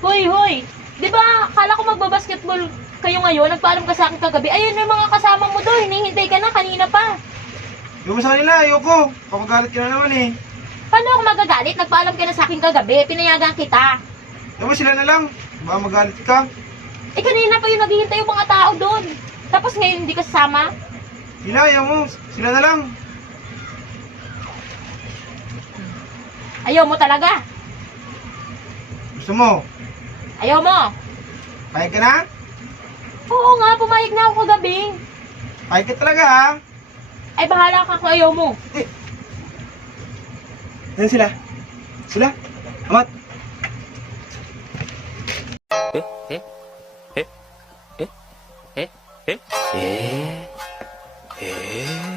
Hoy, hoy! Di ba, akala ko magbabasketball kayo ngayon, nagpaalam ka sa akin kagabi. Ayun yung mga kasama mo doon, hinihintay ka na kanina pa. Yung mo sa kanila, ayoko. Papagalit ka na naman eh. Paano ako magagalit? Nagpaalam ka na sa akin kagabi, pinayagan kita. Ewan sila na lang. Baka magalit ka. Eh kanina pa yung naghihintay yung mga tao doon. Tapos ngayon hindi ka sasama? Sila, ayaw mo. Sila na lang. Ayaw mo talaga? Gusto mo? Ayaw mo? Payag ka na? Oo nga, pumayag na ako kagabi. Payag ka talaga ha? Ay bahala ka kung ayaw mo. Yan sila. Sila. Amat. Eh? Eh? Eh? Eh? Eh? Eh? Eh?